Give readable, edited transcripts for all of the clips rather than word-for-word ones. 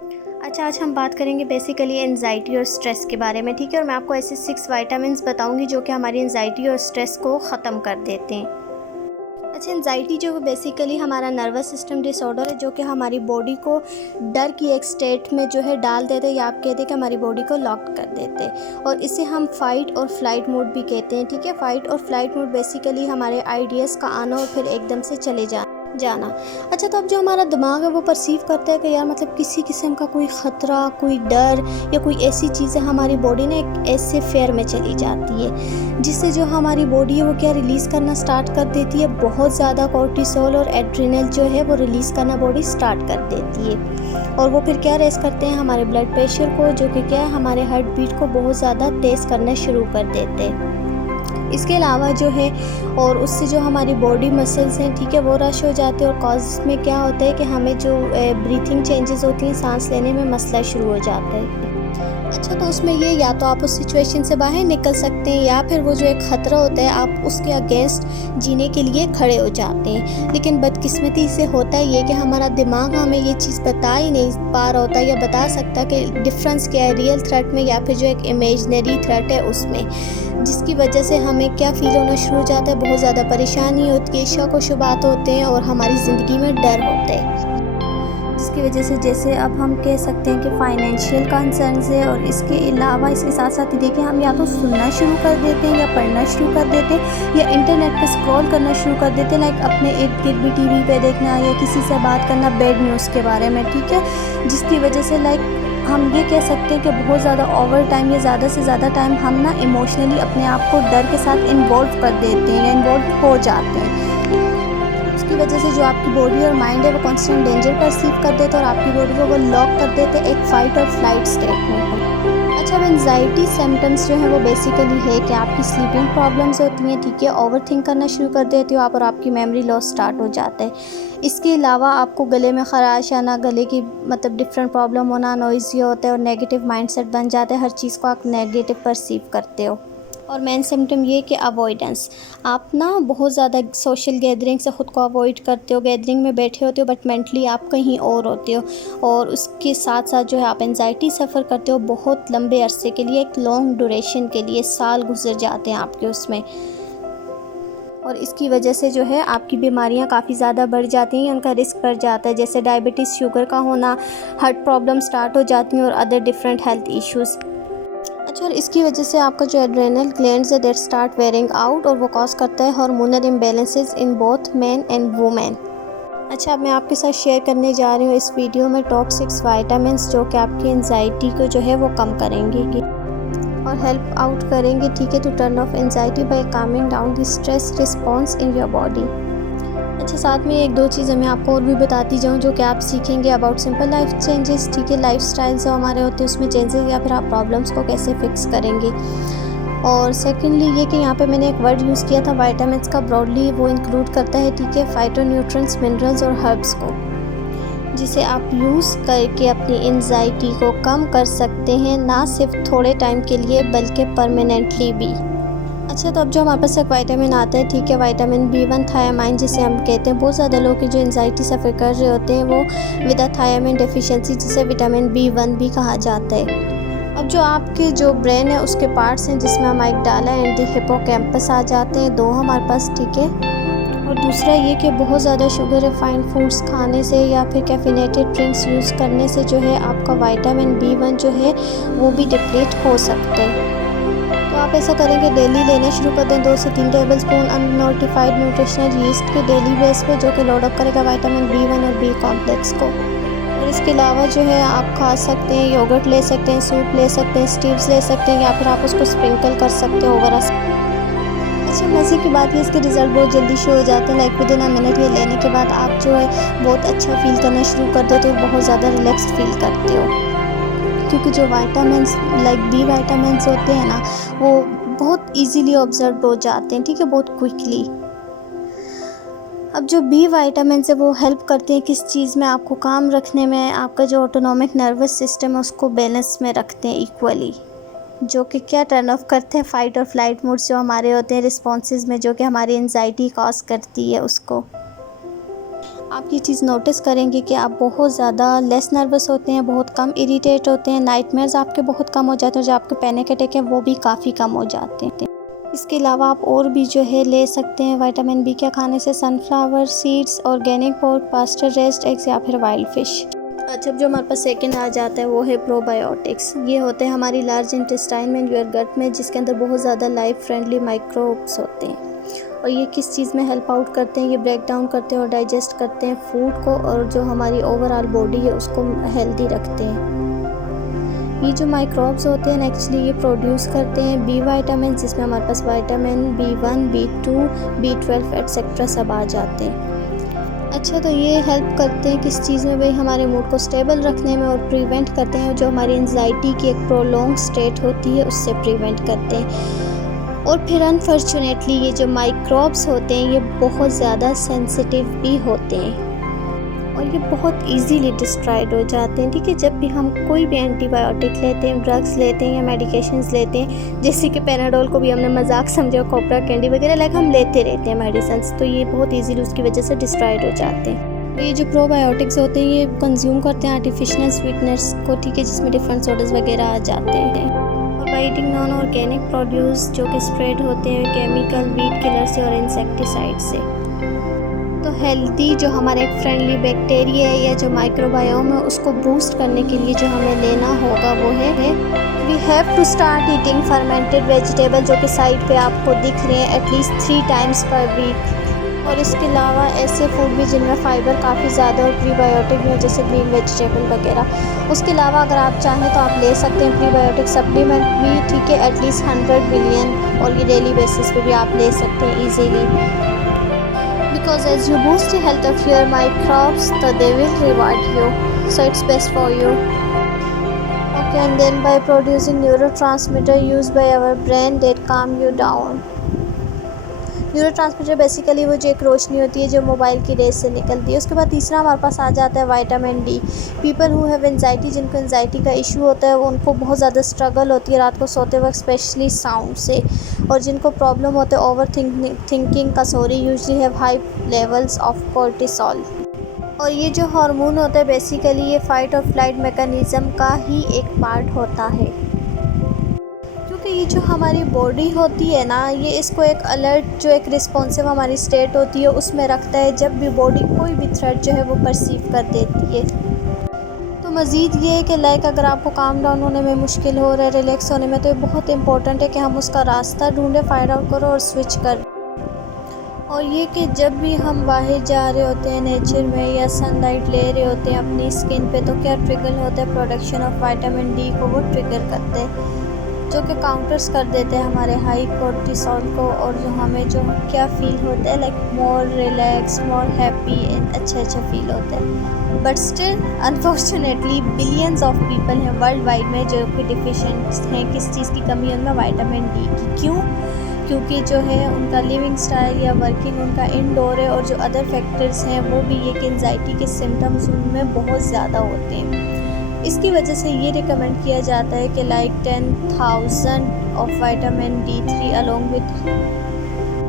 अच्छा, आज हम बात करेंगे बेसिकली एंजाइटी और स्ट्रेस के बारे में, ठीक है। और मैं आपको ऐसे 6 विटामिन्स बताऊंगी जो कि हमारी एंजाइटी और स्ट्रेस को ख़त्म कर देते हैं। अच्छा, एंजाइटी जो है बेसिकली हमारा नर्वस सिस्टम डिसऑर्डर है जो कि हमारी बॉडी को डर की एक स्टेट में जो है डाल देते हैं, या आप कहते हैं कि हमारी बॉडी को लॉक कर देते हैं। और इसे हम फाइट और फ्लाइट मोड भी कहते हैं, ठीक है। फाइट और फ्लाइट मोड बेसिकली हमारे आइडियाज़ का आना और फिर एकदम से चले जाना। अच्छा, तो अब जो हमारा दिमाग है वो परसीव करता है कि यार मतलब किसी किस्म का कोई ख़तरा, कोई डर या कोई ऐसी चीज़ें, हमारी बॉडी ने एक ऐसे फेयर में चली जाती है जिससे जो हमारी बॉडी है वो क्या रिलीज़ करना स्टार्ट कर देती है। बहुत ज़्यादा कॉर्टिसोल और एड्रेनल जो है वो रिलीज़ करना बॉडी स्टार्ट कर देती है। और वो फिर क्या रेस करते हैं हमारे ब्लड प्रेशर को, जो कि क्या है हमारे हार्ट बीट को बहुत ज़्यादा तेज़ करना शुरू कर देते हैं। इसके अलावा जो है और उससे जो हमारी बॉडी मसल्स हैं, ठीक है, वो रश हो जाते हैं। और कॉज में क्या होता है कि हमें जो ब्रीथिंग चेंजेस होती हैं, सांस लेने में मसला शुरू हो जाता है। अच्छा, तो उसमें ये या तो आप उस सिचुएशन से बाहर निकल सकते हैं या फिर वो जो एक ख़तरा होता है आप उसके अगेंस्ट जीने के लिए खड़े हो जाते हैं। लेकिन बदकिस्मती से होता है ये कि हमारा दिमाग हमें ये चीज़ बता ही नहीं पा रहा होता या बता सकता कि डिफरेंस क्या है रियल थ्रेट में या फिर जो एक इमेजनरी थ्रेट है उसमें, जिसकी वजह से हमें क्या फ़ील होना शुरू हो जाता है, बहुत ज़्यादा परेशानी होती है, शक व शुबात होते हैं और हमारी ज़िंदगी में डर होता है। जिसकी वजह से जैसे अब हम कह सकते हैं कि फाइनेंशियल कंसर्न्स है। और इसके अलावा इसके साथ साथ देखिए हम या तो सुनना शुरू कर देते हैं या पढ़ना शुरू कर देते हैं या इंटरनेट पे स्क्रॉल करना शुरू कर देते हैं, लाइक अपने इर्द गिर्द भी टीवी पे देखना या किसी से बात करना बैड न्यूज़ के बारे में, ठीक है। जिसकी वजह से लाइक हम ये कह सकते हैं कि बहुत ज़्यादा ओवर टाइम या ज़्यादा से ज़्यादा टाइम हम ना इमोशनली अपने आप को डर के साथ इन्वॉल्व कर देते हैं या इन्वॉल्व हो जाते हैं। उसकी वजह से जो आपकी बॉडी और माइंड है वो कांस्टेंट डेंजर परसीव कर देते हैं और आपकी बॉडी को वो लॉक कर देते हैं एक फाइट और फ्लाइट स्टेट में। अच्छा, अब एंजाइटी सिम्टम्स जो है वो बेसिकली है कि आपकी स्लीपिंग प्रॉब्लम्स होती हैं, ठीक है, ओवर थिंक करना शुरू कर देते हो आप और आपकी मेमोरी लॉस स्टार्ट हो जाता है। इसके अलावा आपको गले में ख़राश आना, गले की मतलब डिफरेंट प्रॉब्लम होना, नॉइज़ी होता है और नेगेटिव माइंडसेट बन जाता है, हर चीज़ को आप नेगेटिव परसीव करते हो। और मेन सिम्टम ये कि अवॉइडेंस, आप ना बहुत ज़्यादा सोशल गैदरिंग से ख़ुद को अवॉइड करते हो, गैदरिंग में बैठे होते हो बट मेंटली आप कहीं और होते हो। और उसके साथ साथ जो है आप एंजाइटी सफ़र करते हो बहुत लंबे अरसे के लिए, एक लॉन्ग ड्यूरेशन के लिए, साल गुजर जाते हैं आपके उसमें। और इसकी वजह से जो है आपकी बीमारियां काफ़ी ज़्यादा बढ़ जाती हैं, उनका रिस्क बढ़ जाता है, जैसे डायबिटीज़, शुगर का होना, हार्ट प्रॉब्लम स्टार्ट हो जाती हैं और अदर डिफरेंट हेल्थ इश्यूज़। अच्छा, और इसकी वजह से आपका जो एड्रेनल ग्लैंड्स है दैट स्टार्ट वेयरिंग आउट और वो कॉज करता है hormonal imbalances in both man and women. अच्छा, अब मैं आपके साथ शेयर करने जा रही हूँ इस वीडियो में टॉप 6 विटामिन्स जो कि आपकी एंजाइटी को जो है वो कम करेंगे और हेल्प आउट करेंगे, ठीक है, to turn off anxiety by calming down the stress response in your body. अच्छा, साथ में एक दो चीज़ें मैं आपको और भी बताती जाऊँ जो कि आप सीखेंगे अबाउट सिंपल लाइफ चेंजेस, ठीक है, लाइफ स्टाइल जो हमारे होते हैं उसमें चेंजेस या फिर आप प्रॉब्लम्स को कैसे फिक्स करेंगे। और सेकेंडली ये कि यहाँ पे मैंने एक वर्ड यूज़ किया था विटामिन्स का, ब्रॉडली वो इंक्लूड करता है, ठीक है, फाइटोन्यूट्रिएंट्स, मिनरल्स और हर्ब्स को, जिसे आप यूज़ करके अपनी एंजाइटी को कम कर सकते हैं, ना सिर्फ थोड़े टाइम के लिए बल्कि परमानेंटली भी। अच्छा, तो अब जो हमारे पास एक विटामिन आता है, ठीक है, विटामिन B1 थायामाइन जिसे हम कहते हैं, बहुत ज़्यादा लोग जो एंजाइटी सफ़र कर रहे होते हैं वो विद थायामाइन डेफिशिएंसी जिसे विटामिन B1 भी कहा जाता है। अब जो आपके जो ब्रेन है उसके पार्ट्स हैं जिसमें अमाइगडाला एंड द हिप्पोकैम्पस आ जाते हैं, दो हमारे पास, ठीक है। और दूसरा ये कि बहुत ज़्यादा शुगर रिफाइंड फूड्स खाने से या फिर कैफिनेटेड ड्रिंक्स यूज़ करने से जो है आपका विटामिन B1 जो है वो भी डिप्लीट हो सकते हैं। तो आप ऐसा करेंगे, डेली लेने शुरू कर दें 2 से 3 टेबलस्पून अननोटिफाइड न्यूट्रिशनल यीस्ट के डेली बेस पे, जो कि लोड अप करेगा विटामिन B1 और B कॉम्प्लेक्स को। और इसके अलावा जो है आप खा सकते हैं, योगर्ट ले सकते हैं, सूप ले सकते हैं, स्टीव्स ले सकते हैं या फिर आप उसको स्प्रिंकल कर सकते हो ओवर। अच्छा, मज़े की बात है इसके रिज़ल्ट बहुत जल्दी शो हो जाते हैं, like with in a minute ये लेने के बाद आप जो है बहुत अच्छा फील करना शुरू कर देते हो और बहुत ज़्यादा रिलैक्स फील करते हो, क्योंकि जो विटामिन्स लाइक B विटामिन्स होते हैं ना वो बहुत इजीली ऑब्जर्व हो जाते हैं, ठीक है, बहुत क्विकली। अब जो B विटामिन्स है वो हेल्प करते हैं किस चीज़ में, आपको काम रखने में, आपका जो ऑटोनॉमिक नर्वस सिस्टम है उसको बैलेंस में रखते हैं इक्वली, जो कि क्या टर्न ऑफ करते हैं फाइट और फ्लाइट मोड्स जो हमारे होते हैं रिस्पॉन्सेज में, जो कि हमारी एंजाइटी कॉज करती है उसको। आप ये चीज़ नोटिस करेंगे कि आप बहुत ज़्यादा लेस नर्वस होते हैं, बहुत कम इरिटेट होते हैं, नाइटमेयर्स आपके बहुत कम हो जाते हैं, जो आपके पैनिक अटैक हैं वो भी काफ़ी कम हो जाते हैं। इसके अलावा आप और भी जो है ले सकते हैं विटामिन बी के खाने से, sunflower seeds, organic pork, pasture raised eggs या फिर वाइल्ड फिश। अच्छा, जो हमारे पास सेकंड आ जाता है वो है प्रोबायोटिक्स। ये होते हैं हमारी लार्ज इंटेस्टाइन में, योर गट में, जिसके अंदर बहुत ज़्यादा लाइफ फ्रेंडली माइक्रोब्स होते हैं। और ये किस चीज़ में हेल्प आउट करते हैं, ये ब्रेक डाउन करते हैं और डाइजेस्ट करते हैं फूड को, और जो हमारी ओवरऑल बॉडी है उसको हेल्दी रखते हैं। ये जो माइक्रोब्स होते हैं एक्चुअली ये प्रोड्यूस करते हैं बी विटामिन, जिसमें हमारे पास vitamin B1, B2, B12 etcetera सब आ जाते हैं। अच्छा, तो ये हेल्प करते हैं किस चीज़ में भाई, हमारे मूड को स्टेबल रखने में, और प्रिवेंट करते हैं जो हमारी एंजाइटी की एक प्रोलॉन्ग स्टेट होती है उससे प्रिवेंट करते हैं। और फिर अनफॉर्चुनेटली ये जो माइक्रोब्स होते हैं ये बहुत ज़्यादा सेंसिटिव भी होते हैं और ये बहुत इजीली डिस्ट्रॉयड हो जाते हैं। ठीक है, जब भी हम कोई भी एंटीबायोटिक लेते हैं, ड्रग्स लेते हैं या मेडिकेशंस लेते हैं, जैसे कि पैराडोल को भी हमने मजाक समझा, कोपरा कैंडी वगैरह लाइक हम लेते रहते हैं मेडिसिन, तो ये बहुत इजीली उसकी वजह से डिस्ट्रॉयड हो जाते हैं। तो ये जो प्रोबायोटिक्स होते हैं ये कंज्यूम करते हैं आर्टिफिशियल स्वीटनर्स को, ठीक है, जिसमें डिफरेंट सोडास वगैरह आ जाते हैं। और by eating non organic produce जो कि स्प्रेड होते हैं केमिकल वीड किलर से और इंसेक्टिसाइड से। तो हेल्दी जो हमारे फ्रेंडली बैक्टीरिया है या जो माइक्रोबायोम है उसको बूस्ट करने के लिए जो हमें लेना होगा वो है we have to start eating fermented vegetable, जो कि साइड पे आपको दिख रहे हैं, एटलीस्ट 3 टाइम्स पर वीक। और इसके अलावा ऐसे फूड भी जिनमें फ़ाइबर काफ़ी ज़्यादा और प्रीबायोटिक में, जैसे ग्रीन वेजिटेबल वगैरह। उसके अलावा अगर आप चाहें तो आप ले सकते हैं प्रीबायोटिक सप्लीमेंट भी, ठीक है, एटलीस्ट 100 बिलियन, और ये डेली बेसिस पे भी आप ले सकते हैं easily. Because as you boost the health of your microbes, so they will reward you. So it's best for you. Okay, and then by producing neurotransmitter used by our brain that calm you down. Neurotransmitter basically वो जो एक रोशनी होती है जो mobile की race से निकलती है। उसके बाद तीसरा हमारे पास आ जाता है vitamin D. People who have anxiety, जिनको एंजाइटी का इशू होता है, वो उनको बहुत ज़्यादा स्ट्रगल होती है रात को सोते वक्त, स्पेशली साउंड से। और जिनको प्रॉब्लम होते है ओवर थिंकिंग का, usually have high levels of cortisol. और ये जो हार्मोन होता है बेसिकली ये फाइट और फ्लाइट मैकेनिज़्म का ही एक पार्ट होता है। ये जो हमारी बॉडी होती है ना, ये इसको एक अलर्ट, जो एक रिस्पॉन्सिव हमारी स्टेट होती है उसमें रखता है जब भी बॉडी कोई भी थ्रेट जो है वो परसीव कर देती है। तो मज़ीद ये है कि लाइक अगर आपको काम डाउन होने में मुश्किल हो रहा है, रिलैक्स होने में, तो ये बहुत इंपॉर्टेंट है कि हम उसका रास्ता ढूंढें, फाइंड आउट करो और स्विच कर। और ये कि जब भी हम बाहर जा रहे होते हैं नेचर में या सनलाइट ले रहे होते हैं अपनी स्किन पे, तो क्या ट्रिगर होता है, प्रोडक्शन ऑफ विटामिन डी को वो ट्रिगर करते हैं, जो कि काउंटर्स कर देते हैं हमारे हाई कोर्टिसोल को। और जो हमें जो क्या फ़ील होता है, like more relax, more happy and अच्छा फील होता है। But still unfortunately billions of people हैं वर्ल्ड वाइड में जो कि डिफिशिएंट हैं, किस चीज़ की कमी है उनमें, विटामिन डी की। क्यों? क्योंकि जो है उनका लिविंग स्टाइल या वर्किंग उनका इनडोर है, और जो अदर फैक्टर्स हैं वो भी ये कि एंजाइटी के सिम्टम्स उनमें बहुत ज़्यादा होते हैं। इसकी वजह से ये रिकमेंड किया जाता है कि like 10,000 of vitamin D3 along with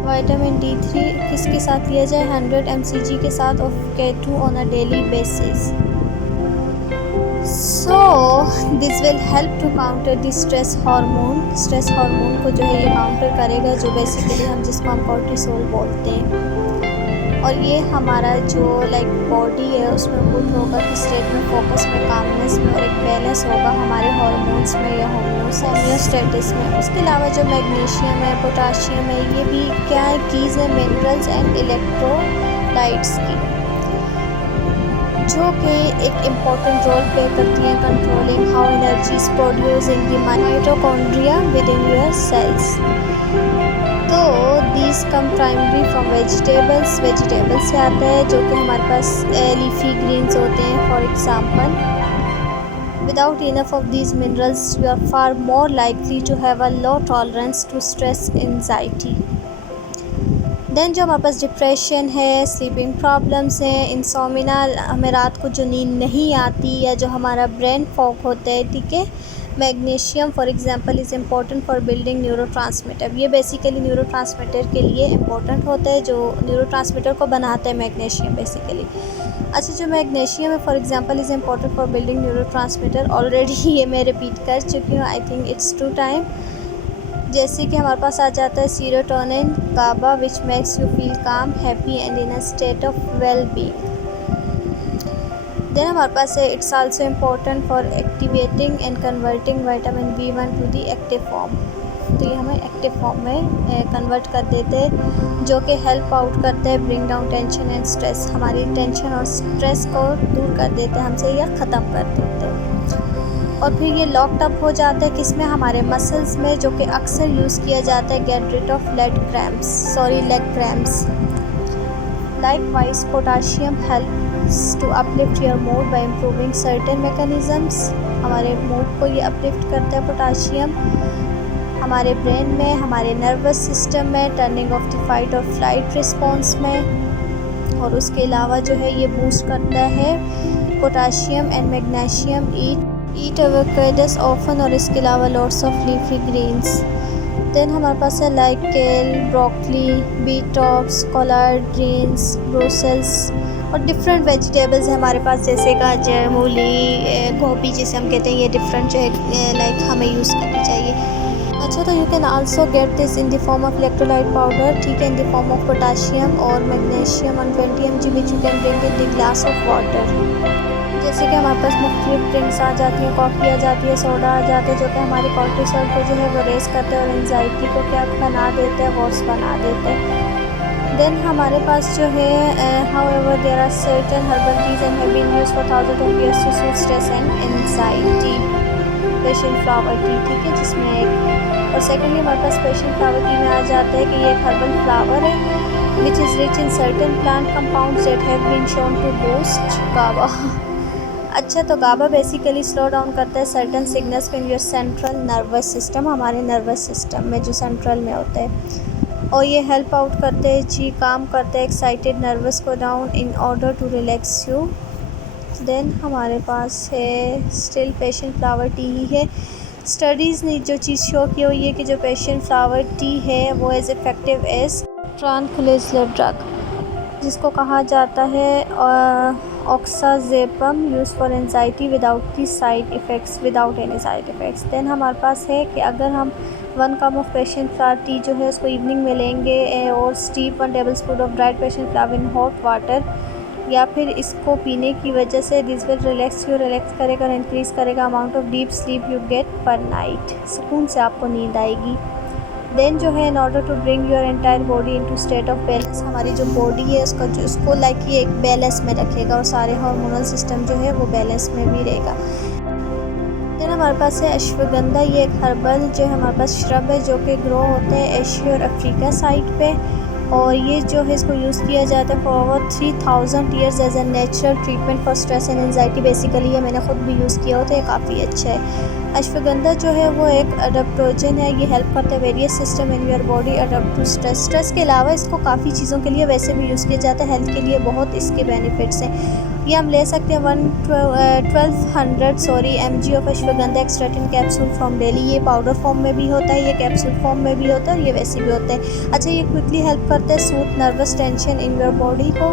vitamin D3 किसके साथ लिया जाए, 100 mcg के साथ of K2 on a daily basis. So this will help to counter the stress hormone. Stress hormone को जो है ये काउंटर करेगा, जो बेसिकली हम जिसको हम कोर्टिसोल बोलते हैं। और ये हमारा जो लाइक बॉडी है उसमें गुड होगा कि स्टेट में, फोकस में, कामनेस में, और एक बैलेंस होगा हमारे हार्मोन्स में या होम्योस्टैटिस में। उसके अलावा जो मैग्नीशियम है, पोटाशियम है, ये भी क्या है, कीज़ है मिनरल्स एंड इलेक्ट्रोलाइट्स की, जो कि एक इम्पॉर्टेंट रोल प्ले करती हैं controlling how energy is produce in the mitochondria with in your cells. तो these come primary from vegetables से आता है, जो कि हमारे पास लीफी ग्रीन्स होते हैं for example. Without enough of these minerals you are far more likely to have a low tolerance to stress anxiety. Then जो हमारे पास डिप्रेशन है, स्लीपिंग प्रॉब्लम्स हैं, इंसोमिना, हमें रात को जो नींद नहीं आती, या जो हमारा ब्रेन फॉग होता है, ठीक है, magnesium for example is important for building neurotransmitter. ये बेसिकली न्यूरोट्रांसमीटर के लिए इम्पोर्टेंट होता है, जो न्यूरोट्रांसमीटर को बनाता है मैग्नीशियम बेसिकली। अच्छा, जो मैग्नीशियम है for example is important for building neurotransmitter, already ये मैं रिपीट कर चुकी हूँ, I think it's two time. जैसे कि हमारे पास आ जाता है serotonin, GABA which makes you feel calm, happy and in a state of well being. Then हमारे पास है it's also important for activating and converting vitamin B1 to the active form. तो ये हमें एक्टिव फॉर्म में convert कर देते हैं, जो कि हेल्प आउट करते हैं bring down tension and stress. हमारी टेंशन और स्ट्रेस को दूर कर देते हैं हमसे या ख़त्म कर देते हैं। और फिर ये लॉक्ड अप हो जाता है किसमें, हमारे मसल्स में, जो कि अक्सर यूज़ किया जाता है get rid of leg cramps. Likewise potassium helps to uplift your mood by improving certain mechanisms. हमारे मूड को ये अपलिफ्ट करता है पोटाशियम, हमारे ब्रेन में, हमारे नर्वस सिस्टम में, टर्निंग ऑफ द फाइट और फ्लाइट रिस्पॉन्स में। और उसके अलावा जो है ये बूस्ट करता है potassium and magnesium. Eat avocados often, और इसके अलावा lots of leafy greens. Then हमारे पास है like kale, broccoli, beet tops, collard greens, Brussels और डिफरेंट वेजिटेबल्स हैं हमारे पास, जैसे गाजर, मूली, गोभी जिसे हम कहते हैं। ये डिफरेंट जो है लाइक हमें यूज़ करनी चाहिए। अच्छा, तो you can also get this in the form of electrolyte powder, ठीक है, in the form of potassium और magnesium 120 mg which you can drink in the glass of water. जैसे कि हमारे पास मुख्तलिफ ड्रिंक्स आ जाती हैं, कॉफ़ी आ जाती है, सोडा आ जाते हैं, जो कि हमारे कॉर्टिसोल को जो है वो रेस करते हैं और एंजाइटी को क्या बना देते हैं, वर्स बना देते हैं। देन हमारे पास जो है however there are certain herbal teas and have been used for thousands of years to soothe stress and anxiety. Patient flower tea, ठीक है, जिसमें एक, और सेकेंडली हमारे पास पेशेंट फ्लावर टी में आ जाता है कि ये एक हर्बल फ्लावर है which is rich in certain plant compounds that have been shown to boost GABA. अच्छा, तो गाबा बेसिकली स्लो डाउन करता है certain signals in your central nervous system, हमारे नर्वस सिस्टम में जो सेंट्रल में होता है, और ये हेल्प आउट करते हैं जी, काम करते हैं एक्साइटेड नर्वस को down in order to relax you. Then हमारे पास है स्टिल पेशेंट फ्लावर टी ही है। स्टडीज़ ने जो चीज़ शो की हुई है कि जो पेशेंट फ्लावर टी है वो as effective as tranquilliser drug, जिसको कहा जाता है oxazepam, use for anxiety without the side any side effects. Then हमारे पास है कि अगर हम 1 cup of patient flower tea जो है उसको इवनिंग में लेंगे और steep 1 table spoon of dried patient flower in hot water, या फिर इसको पीने की वजह से दिस विल रिलैक्स करेगा और इंक्रीज़ करेगा amount of deep sleep you get per night. सुकून से आपको नींद आएगी। देन जो है in order to bring your entire body into state of balance, हमारी जो बॉडी है उसको लाइक ये एक बैलेंस में रखेगा और सारे हार्मोनल सिस्टम जो है वो बैलेंस में भी रहेगा। देन हमारे पास है अश्वगंधा, ये एक हर्बल जो है हमारे पास श्रब है जो कि ग्रो होते हैं एशिया और अफ्रीका साइड पे, और ये जो है इसको यूज़ किया जाता है for over 3000 years as a natural treatment for stress and anxiety. Basically ये मैंने ख़ुद भी यूज़ किया होता है, ये काफ़ी अच्छा है। अश्वगंधा जो है वो एक अडेप्टोजन है, ये हेल्प करता है various system in your body adapt to stress के अलावा इसको काफ़ी चीज़ों के लिए वैसे भी यूज़ किया जाता है, हेल्थ के लिए बहुत इसके बेनिफिट्स हैं। ये हम ले सकते हैं 1200 mg of ashwagandha extract in capsule from daily. ये पाउडर फॉर्म में भी होता है, ये कैप्सूल फॉर्म में भी होता है और ये वैसे भी होता है। अच्छा, ये क्विकली हेल्प करता है soothe nervous tension in your body को।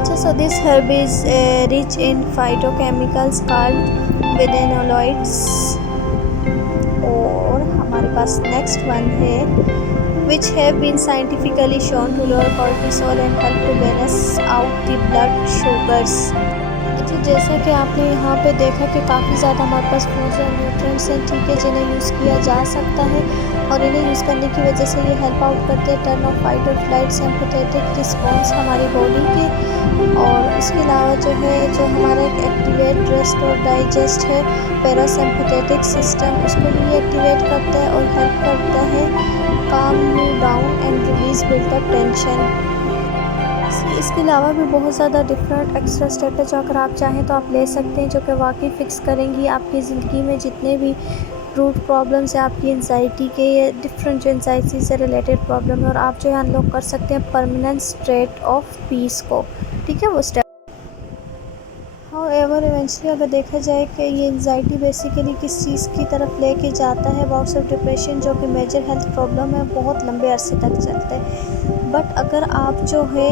अच्छा, so this herb is rich in phytochemicals called withanolides. और हमारे पास नेक्स्ट वन है which have been scientifically shown to lower cortisol and help to balance out the blood sugars। अच्छा, जैसा कि आपने यहाँ पे देखा कि काफ़ी ज़्यादा हमारे पास फूड्स और न्यूट्रिएंट्स हैं, ठीक है, जिन्हें यूज़ किया जा सकता है और इन्हें यूज़ करने की वजह से ये हेल्प आउट करते हैं टर्न ऑफ फाइट और फ्लाइट सिंपैथेटिक रिस्पॉन्स हमारी बॉडी के। और इसके अलावा जो है जो हमारा एक एक्टिवेट रेस्ट और डाइजेस्ट है पैरासिम्पैथेटिक सिस्टम, उसको भी एक्टिवेट करता है और हेल्प करता है काम you down and release built up tension. इसके अलावा भी बहुत ज़्यादा डिफरेंट एक्स्ट्रा स्टेप है जो अगर आप चाहें तो आप ले सकते हैं, जो कि वाकई फ़िक्स करेंगी आपकी ज़िंदगी में जितने भी रूट प्रॉब्लम्स हैं आपकी एंजाइटी के, ये डिफरेंट जो एंजाइटी से रिलेटेड प्रॉब्लम है, और आप जो है अनलॉक कर सकते हैं परमानेंट स्टेट ऑफ पीस को, ठीक है, वो स्टेप। हाउएवर और इवेंचुअली अगर देखा जाए कि ये एंजाइटी बेसिकली किस चीज़ की तरफ लेके जाता है, बाउट्स ऑफ डिप्रेशन जो कि मेजर हेल्थ प्रॉब्लम है, बहुत लंबे अरसे तक चलता है। बट अगर आप जो है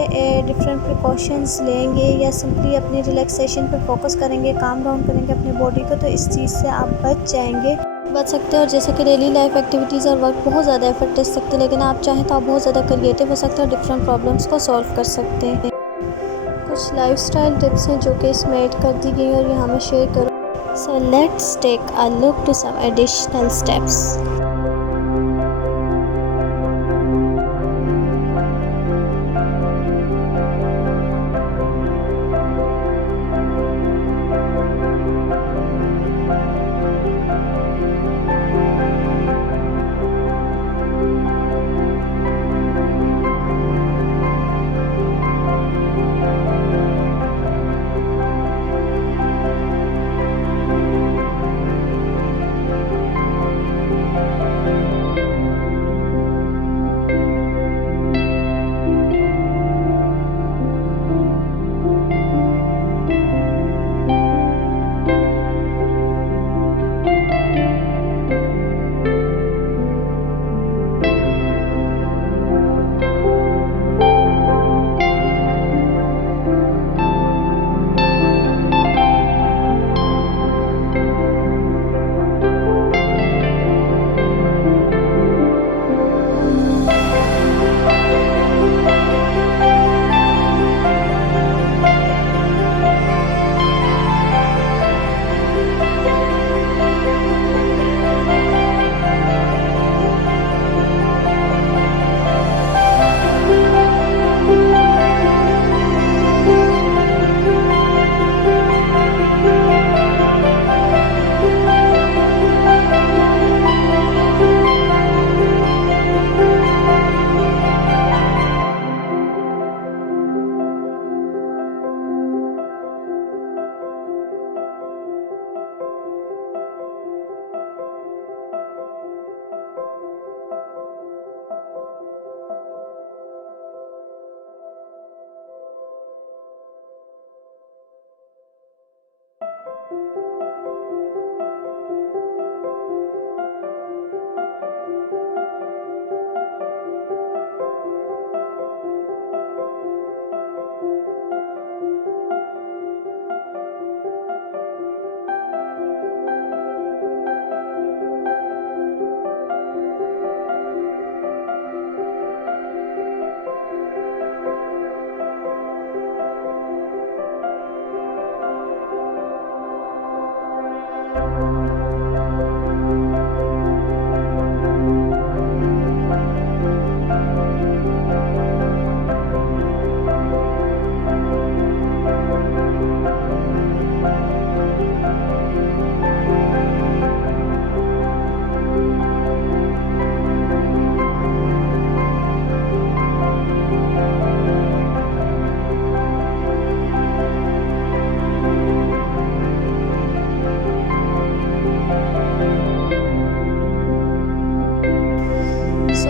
डिफरेंट प्रिकॉशंस लेंगे या सिंपली अपनी रिलैक्सेशन पर फोकस करेंगे, काम डाउन करेंगे अपनी बॉडी को, तो इस चीज़ से आप बच सकते हैं। और जैसे कि डेली लाइफ एक्टिविटीज़ और वर्क बहुत ज़्यादा इफेक्ट दे सकते हैं, लेकिन आप चाहें तो आप बहुत ज़्यादा क्रिएटिव हो सकते हैं और डिफरेंट प्रॉब्लम्स को सॉल्व कर सकते हैं। कुछ लाइफस्टाइल टिप्स हैं जो कि इसमें ऐड कर दी गई और यहाँ मैं शेयर करूँ। So let's take a look to some additional steps.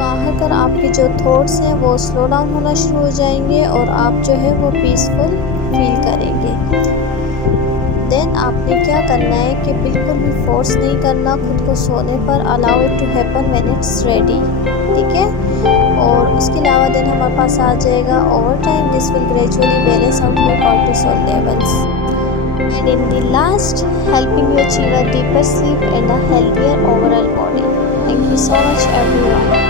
आखिरकार आपके जो थॉट्स हैं वो स्लो डाउन होना शुरू हो जाएंगे और आप जो है वो पीसफुल फील करेंगे। देन आपने क्या करना है कि बिल्कुल भी फोर्स नहीं करना खुद को सोने पर, allow it to happen when it's ready, ठीक है। और उसके अलावा देन हमारे पास आ जाएगा over time this will gradually balance out your cortisol levels and in the last helping you achieve a deeper sleep and a healthier overall body. Thank you so much everyone.